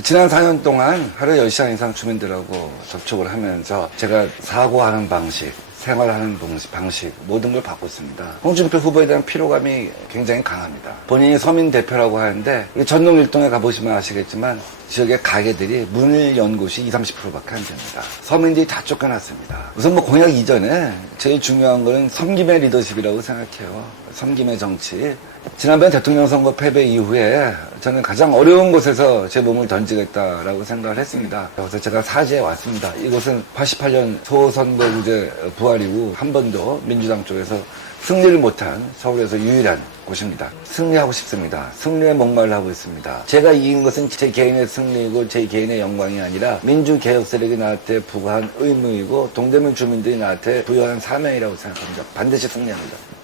지난 4년 동안 하루 10시간 이상 주민들하고 접촉을 하면서 제가 사고하는 방식, 생활하는 방식, 모든 걸 바꿨습니다. 홍준표 후보에 대한 피로감이 굉장히 강합니다. 본인이 서민 대표라고 하는데 우리 전동 일동에 가보시면 아시겠지만 지역의 가게들이 문을 연 곳이 20, 30%밖에 안 됩니다. 서민들이 다 쫓겨났습니다. 우선 뭐 공약 이전에 제일 중요한 거는 섬김의 리더십이라고 생각해요. 섬김의 정치. 지난번 대통령 선거 패배 이후에 저는 가장 어려운 곳에서 제 몸을 던지겠다라고 생각을 했습니다. 그래서 제가 사지에 왔습니다. 이곳은 88년 소선거구제 부활 이후 한 번도 민주당 쪽에서 승리를 못한 서울에서 유일한 곳입니다. 승리하고 싶습니다. 승리에 목말라 하고 있습니다. 제가 이긴 것은 제 개인의 승리이고 제 개인의 영광이 아니라 민주개혁 세력이 나한테 부과한 의무이고 동대문 주민들이 나한테 부여한 사명이라고 생각합니다. 반드시 승리합니다.